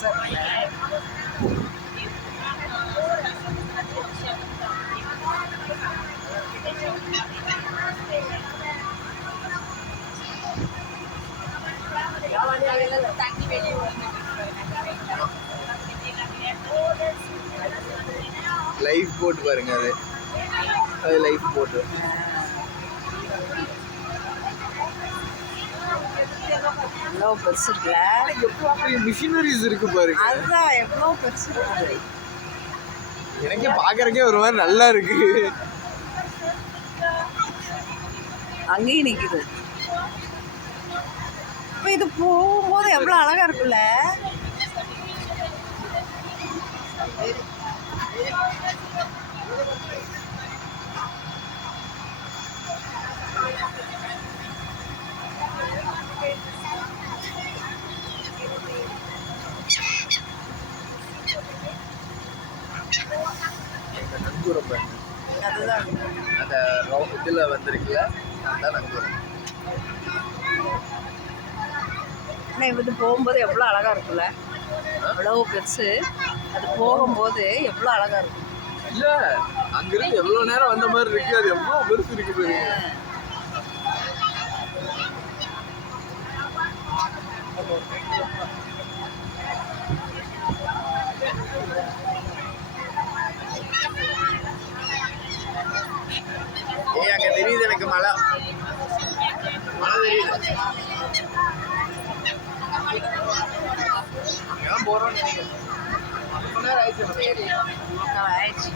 பெருசாக இருக்குல்ல. லைஃப் போட்டு பாருங்க, அது லைஃப் போட்டு. எவ்வளோ பெருசு இருக்குல்ல. மிஷினரிஸ் இருக்கு பாருங்க. அதுதான் எவ்வளோ பெருசு இருக்குது. எனக்கே பாக்குறதுக்கே ஒரு மாதிரி நல்லா இருக்கு. அங்கேயும் நிக்குது. இப்போ இது போகும்போது எவ்வளோ அழகா இருக்குல்ல. நங்கூரம் அதுதான் அந்த இதுல வந்திருக்குல்ல, அதான் நங்கூரம். ஆனால் இது போகும்போது எவ்வளோ அழகா இருக்குல்ல. எவ்வளோ பெருசு. அது போகும்போது எவ்வளோ அழகா இருக்கும். இல்ல அங்கிருந்து எவ்வளவு நேரம் வந்த மாதிரி இருக்கு. அது எவ்வளவு பெருசு இருக்கு பாருங்க. அங்க தெரியுது எனக்கு மழை தெரியுது. அங்கதான் போறோம்னு நினைக்கிறேன். ஆயிடுச்சு.